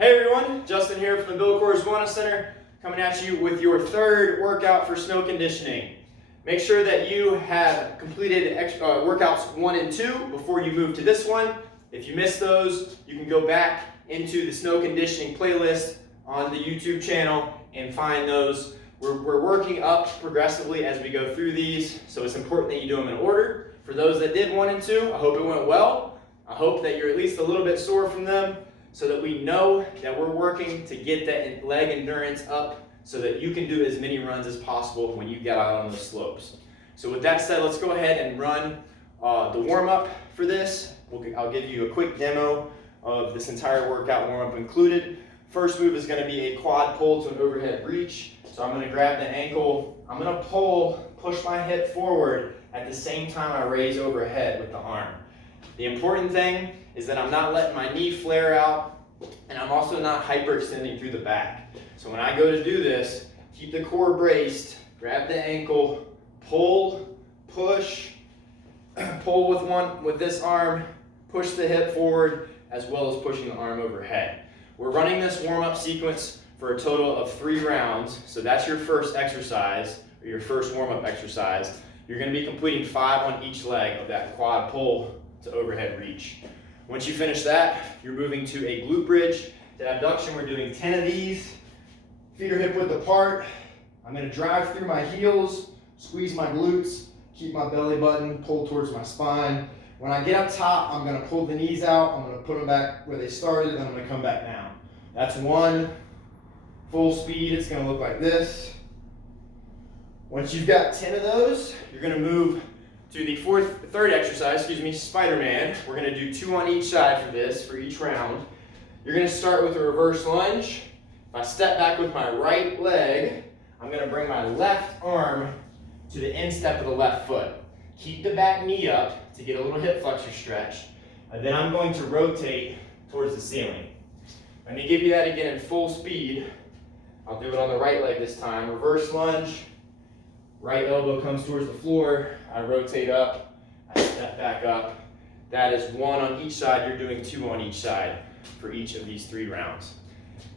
Hey everyone, Justin here from the Bill Coors Wellness Center, coming at you with your third workout for snow conditioning. Make sure that you have completed workouts 1 and 2 before you move to this one. If you missed those, you can go back into the snow conditioning playlist on the YouTube channel and find those. We're working up progressively as we go through these, so it's important that you do them in order. For those that did 1 and 2, I hope it went well. I hope that you're at least a little bit sore from them, so that we know that we're working to get that leg endurance up so that you can do as many runs as possible when you get out on the slopes. So with that said, let's go ahead and run the warm-up for this. I'll give you a quick demo of this entire workout warm-up included. First move is going to be a quad pull to an overhead reach. So I'm going to grab the ankle, I'm going to push my hip forward at the same time I raise overhead with the arm. The important thing is that I'm not letting my knee flare out, and I'm also not hyperextending through the back. So when I go to do this, keep the core braced, grab the ankle, pull, push, pull with this arm, push the hip forward, as well as pushing the arm overhead. We're running this warm-up sequence for a total of 3 rounds, so that's your first exercise, or your first warm-up exercise. You're going to be completing 5 on each leg of that quad pull to overhead reach. Once you finish that, you're moving to a glute bridge to abduction. We're doing 10 of these. Feet are hip width apart. I'm going to drive through my heels, squeeze my glutes, keep my belly button pulled towards my spine. When I get up top, I'm going to pull the knees out. I'm going to put them back where they started, and I'm going to come back down. That's 1. Full speed, it's going to look like this. Once you've got 10 of those, you're going to move to the third exercise, Spiderman. We're going to do 2 on each side for this, for each round. You're going to start with a reverse lunge. If I step back with my right leg, I'm going to bring my left arm to the instep of the left foot. Keep the back knee up to get a little hip flexor stretch. And then I'm going to rotate towards the ceiling. Let me give you that again in full speed. I'll do it on the right leg this time. Reverse lunge. Right elbow comes towards the floor. I rotate up. I step back up. That is 1 on each side. You're doing 2 on each side for each of these 3 rounds.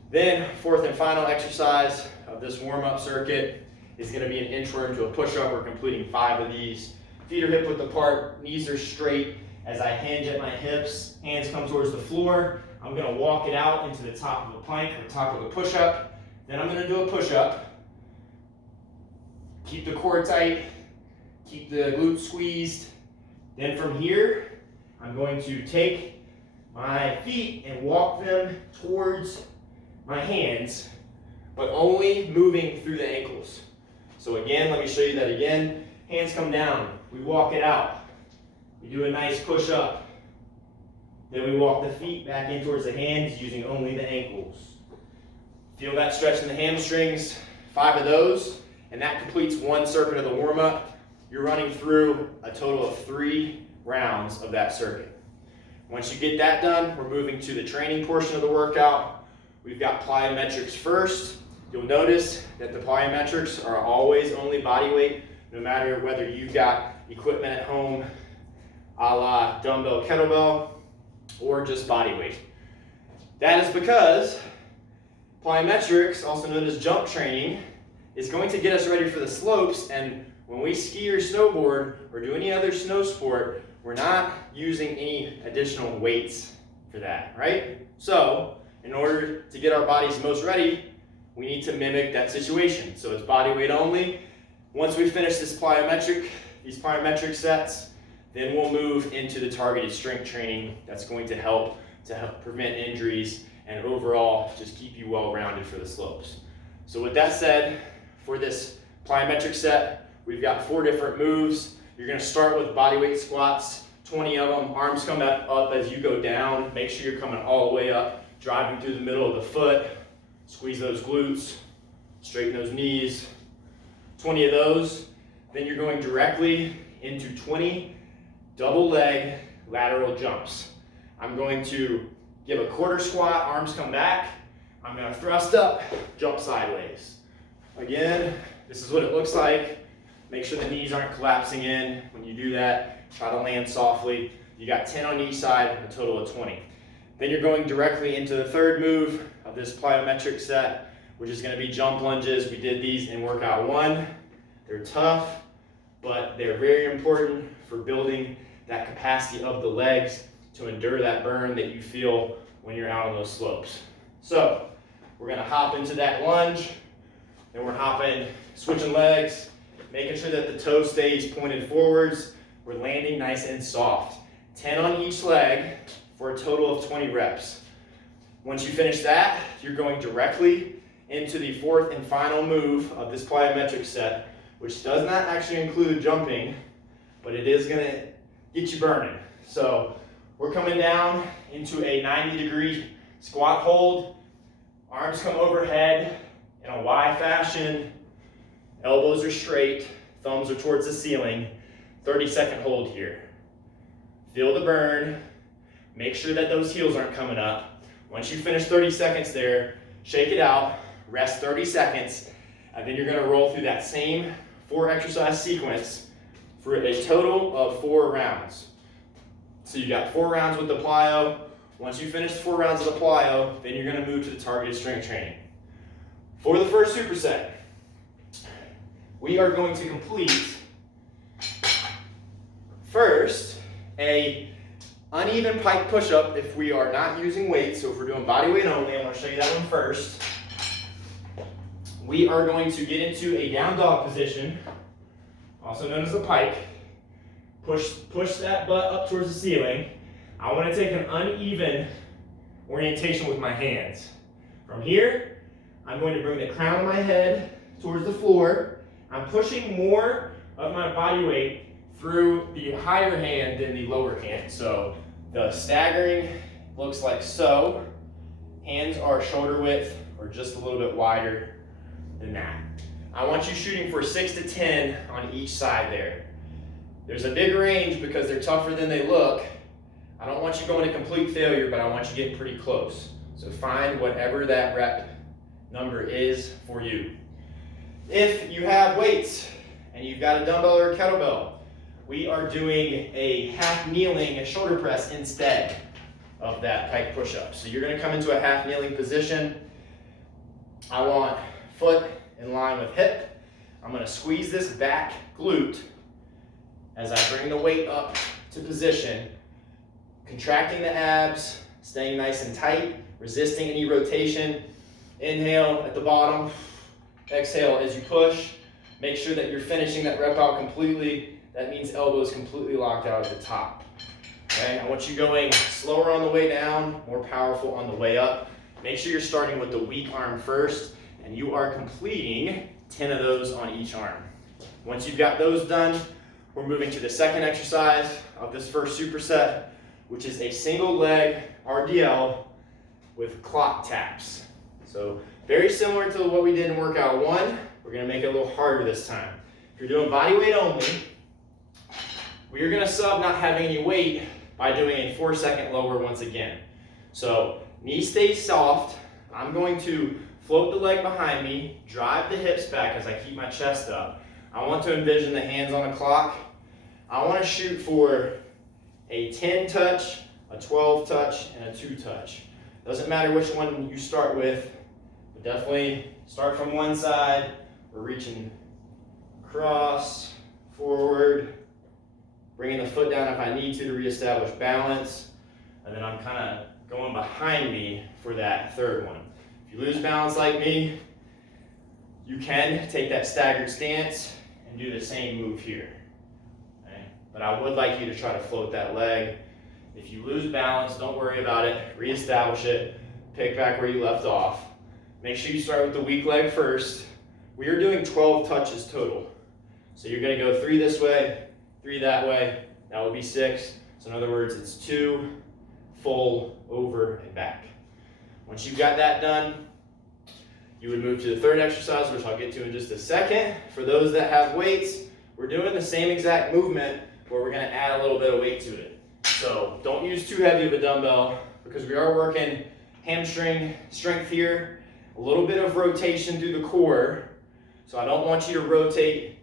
Then, fourth and final exercise of this warm-up circuit is going to be an inchworm to a push-up. We're completing 5 of these. Feet are hip width apart. Knees are straight. As I hinge at my hips, hands come towards the floor. I'm going to walk it out into the top of the plank or top of the push-up. Then I'm going to do a push-up. Keep the core tight, keep the glutes squeezed. Then from here, I'm going to take my feet and walk them towards my hands, but only moving through the ankles. So again, let me show you that again. Hands come down, we walk it out. We do a nice push up. Then we walk the feet back in towards the hands using only the ankles. Feel that stretch in the hamstrings, 5 of those. And that completes 1 circuit of the warm-up. You're running through a total of 3 rounds of that circuit. Once you get that done, we're moving to the training portion of the workout. We've got plyometrics first. You'll notice that the plyometrics are always only body weight, no matter whether you've got equipment at home, a la dumbbell, kettlebell, or just body weight. That is because plyometrics, also known as jump training, is going to get us ready for the slopes, and when we ski or snowboard or do any other snow sport, we're not using any additional weights for that, right? So, in order to get our bodies most ready, we need to mimic that situation. So it's body weight only. Once we finish these plyometric sets, then we'll move into the targeted strength training that's going to help prevent injuries and overall just keep you well-rounded for the slopes. So with that said, for this plyometric set, we've got 4 different moves. You're going to start with bodyweight squats, 20 of them. Arms come up as you go down. Make sure you're coming all the way up, driving through the middle of the foot. Squeeze those glutes, straighten those knees. 20 of those. Then you're going directly into 20 double leg lateral jumps. I'm going to give a quarter squat, arms come back. I'm going to thrust up, jump sideways. Again, this is what it looks like. Make sure the knees aren't collapsing in. When you do that, try to land softly. You got 10 on each side, a total of 20. Then you're going directly into the third move of this plyometric set, which is going to be jump lunges. We did these in workout 1. They're tough, but they're very important for building that capacity of the legs to endure that burn that you feel when you're out on those slopes. So we're going to hop into that lunge, then we're hopping, switching legs, making sure that the toe stays pointed forwards. We're landing nice and soft. 10 on each leg for a total of 20 reps. Once you finish that, you're going directly into the fourth and final move of this plyometric set, which does not actually include jumping, but it is going to get you burning. So we're coming down into a 90-degree squat hold. Arms come overhead in a Y fashion. Elbows are straight, thumbs are towards the ceiling. 30-second hold here. Feel the burn. Make sure that those heels aren't coming up. Once you finish 30 seconds there, shake it out, rest 30 seconds, and then you're going to roll through that same 4 exercise sequence for a total of 4 rounds. So you got 4 rounds with the plyo. Once you finish 4 rounds of the plyo, then you're going to move to the targeted strength training. For the first superset, we are going to complete first a uneven pike push-up if we are not using weights. So if we're doing body weight only, I'm going to show you that one first. We are going to get into a down dog position, also known as a pike. Push that butt up towards the ceiling. I want to take an uneven orientation with my hands. From here, I'm going to bring the crown of my head towards the floor. I'm pushing more of my body weight through the higher hand than the lower hand. So the staggering looks like so. Hands are shoulder width or just a little bit wider than that. I want you shooting for 6 to 10 on each side there. There's a big range because they're tougher than they look. I don't want you going to complete failure, but I want you getting pretty close. So find whatever that rep number is for you. If you have weights and you've got a dumbbell or a kettlebell, we are doing a half kneeling shoulder press instead of that pike push-up. So you're going to come into a half kneeling position. I want foot in line with hip. I'm going to squeeze this back glute as I bring the weight up to position, contracting the abs, staying nice and tight, resisting any rotation. Inhale at the bottom, exhale as you push. Make sure that you're finishing that rep out completely. That means elbows completely locked out at the top. Okay, I want you going slower on the way down, more powerful on the way up. Make sure you're starting with the weak arm first, and you are completing 10 of those on each arm. Once you've got those done, we're moving to the second exercise of this first superset, which is a single leg RDL with clock taps. So very similar to what we did in workout 1, we're going to make it a little harder this time. If you're doing body weight only, we are going to sub not having any weight by doing a 4-second lower once again. So knee stays soft. I'm going to float the leg behind me, drive the hips back as I keep my chest up. I want to envision the hands on the clock. I want to shoot for a 10 touch, a 12 touch, and a 2 touch. Doesn't matter which one you start with, but definitely start from one side. We're reaching across, forward, bringing the foot down if I need to reestablish balance, and then I'm kind of going behind me for that third one. If you lose balance like me, you can take that staggered stance and do the same move here. Okay? But I would like you to try to float that leg. If you lose balance, don't worry about it. Reestablish it. Pick back where you left off. Make sure you start with the weak leg first. We are doing 12 touches total. So you're going to go 3 this way, 3 that way. That would be 6. So in other words, it's 2, full, over, and back. Once you've got that done, you would move to the third exercise, which I'll get to in just a second. For those that have weights, we're doing the same exact movement where we're going to add a little bit of weight to it. So don't use too heavy of a dumbbell because we are working hamstring strength here. A little bit of rotation through the core. So I don't want you to rotate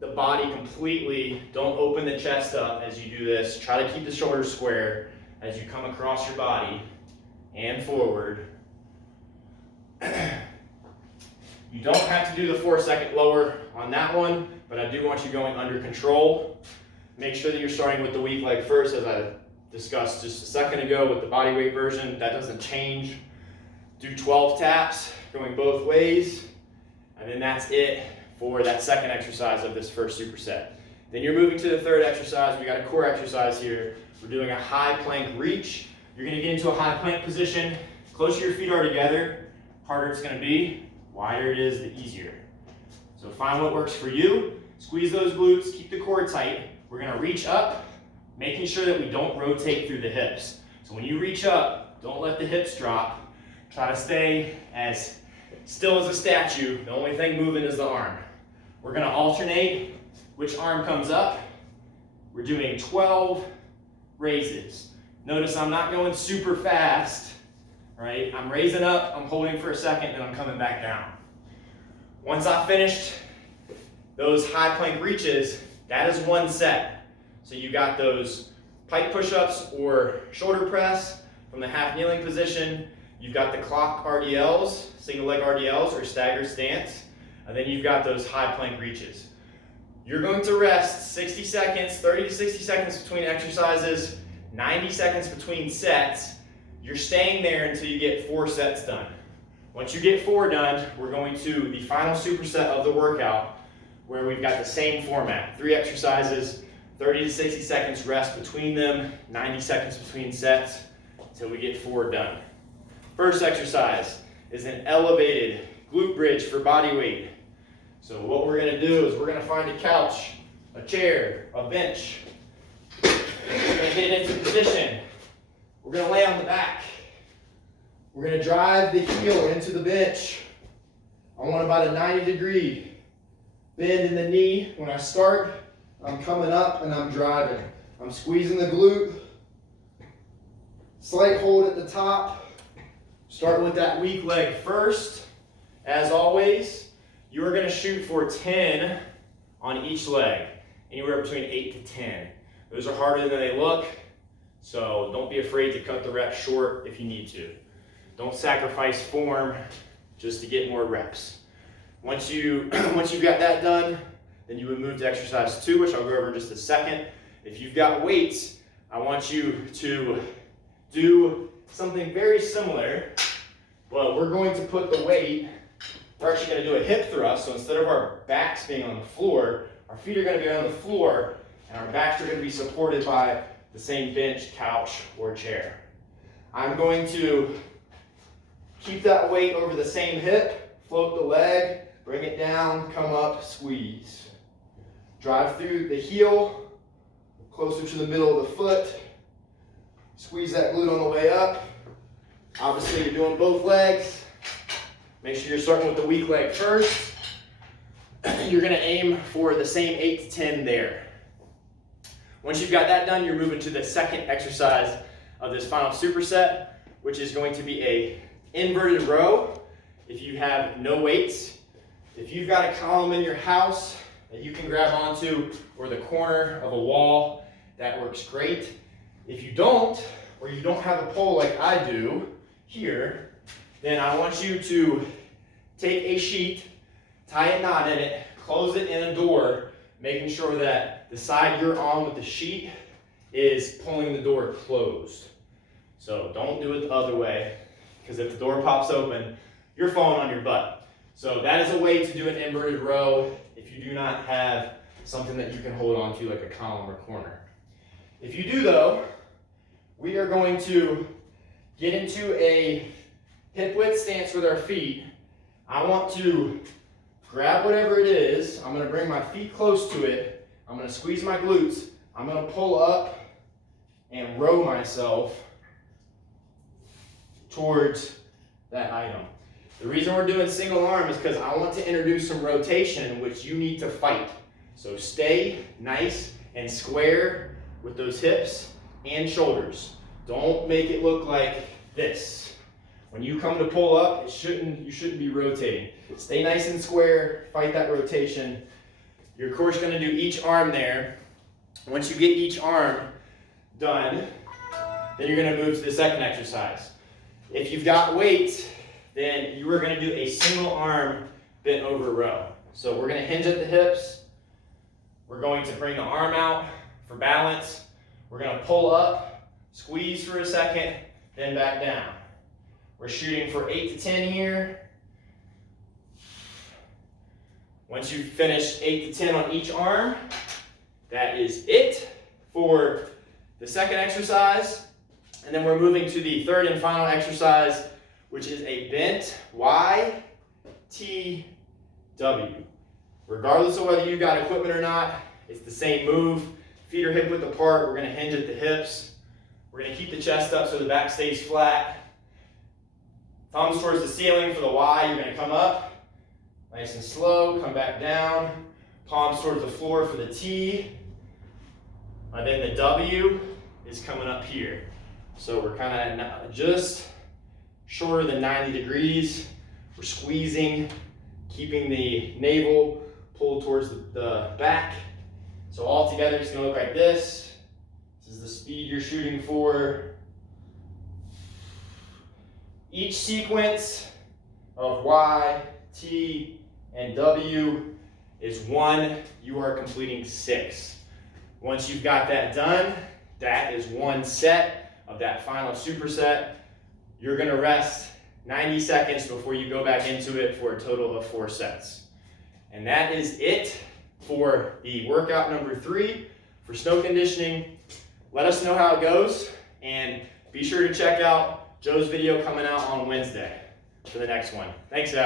the body completely. Don't open the chest up as you do this. Try to keep the shoulders square as you come across your body. and forward. You don't have to do the 4-second lower on that one, but I do want you going under control. Make sure that you're starting with the weak leg first, as I discussed just a second ago with the body weight version. That doesn't change. Do 12 taps going both ways, and then that's it for that second exercise of this first superset. Then you're moving to the third exercise. We got a core exercise here. We're doing a high plank reach. You're going to get into a high plank position. Closer your feet are together, harder it's going to be. Wider it is, the easier. So find what works for you. Squeeze those glutes, keep the core tight. We're going to reach up, making sure that we don't rotate through the hips. So when you reach up, don't let the hips drop. Try to stay as still as a statue. The only thing moving is the arm. We're going to alternate which arm comes up. We're doing 12 raises. Notice I'm not going super fast. Right? I'm raising up, I'm holding for a second, and I'm coming back down. Once I've finished those high plank reaches, that is one set. So you got those pike push-ups or shoulder press from the half kneeling position. You've got the clock RDLs, single leg RDLs or staggered stance. And then you've got those high plank reaches. You're going to rest 60 seconds, 30 to 60 seconds between exercises, 90 seconds between sets. You're staying there until you get 4 sets done. Once you get 4 done, we're going to the final superset of the workout where we've got the same format. 3 exercises, 30 to 60 seconds rest between them, 90 seconds between sets until we get 4 done. First exercise is an elevated glute bridge for body weight. So what we're going to do is we're going to find a couch, a chair, a bench. We're going to get into position. We're going to lay on the back. We're going to drive the heel into the bench. I want about a 90-degree bend in the knee. When I start, I'm coming up and I'm driving. I'm squeezing the glute. Slight hold at the top. Start with that weak leg first. As always, you are going to shoot for 10 on each leg. Anywhere between 8 to 10. Those are harder than they look. So don't be afraid to cut the reps short if you need to. Don't sacrifice form just to get more reps. Once you've got that done, then you would move to exercise 2, which I'll go over in just a second. If you've got weights, I want you to do something very similar, but we're going to put the weight, we're actually going to do a hip thrust, so instead of our backs being on the floor, our feet are going to be on the floor, and our backs are going to be supported by the same bench, couch, or chair. I'm going to keep that weight over the same hip, float the leg, bring it down, come up, squeeze. Drive through the heel, closer to the middle of the foot. Squeeze that glute on the way up. Obviously, you're doing both legs. Make sure you're starting with the weak leg first. You're going to aim for the same 8 to 10 there. Once you've got that done, you're moving to the second exercise of this final superset, which is going to be a inverted row. If you have no weights, if you've got a column in your house that you can grab onto or the corner of a wall, that works great. If you don't, or you don't have a pole like I do here, then I want you to take a sheet, tie a knot in it, close it in a door, making sure that the side you're on with the sheet is pulling the door closed. So don't do it the other way, because if the door pops open, you're falling on your butt. So that is a way to do an inverted row if you do not have something that you can hold on to like a column or corner. If you do though, we are going to get into a hip width stance with our feet. I want to grab whatever it is. I'm going to bring my feet close to it. I'm going to squeeze my glutes. I'm going to pull up and row myself towards that item. The reason we're doing single arm is because I want to introduce some rotation, which you need to fight. So stay nice and square with those hips and shoulders. Don't make it look like this. When you come to pull up, you shouldn't be rotating. Stay nice and square, fight that rotation. You're of course going to do each arm there. Once you get each arm done, then you're going to move to the second exercise. If you've got weights, then you are going to do a single arm bent over row. So we're going to hinge at the hips. We're going to bring the arm out for balance. We're going to pull up, squeeze for a second, then back down. We're shooting for 8 to 10 here. Once you've finished 8 to 10 on each arm, that is it for the second exercise. And then we're moving to the third and final exercise, which is a bent Y, T, W. Regardless of whether you got equipment or not, it's the same move. Feet are hip width apart. We're going to hinge at the hips. We're going to keep the chest up so the back stays flat. Thumbs towards the ceiling for the Y. You're going to come up, nice and slow, come back down. Palms towards the floor for the T. And then the W is coming up here. So we're kind of just shorter than 90 degrees. We're squeezing, keeping the navel pulled towards the back. So all together it's going to look like this. This is the speed you're shooting for. Each sequence of Y, T, and W is 1. You are completing 6. Once you've got that done, that is 1 set of that final superset. You're going to rest 90 seconds before you go back into it for a total of 4 sets. And that is it for the workout number 3 for snow conditioning. Let us know how it goes, and be sure to check out Joe's video coming out on Wednesday for the next one. Thanks, Al.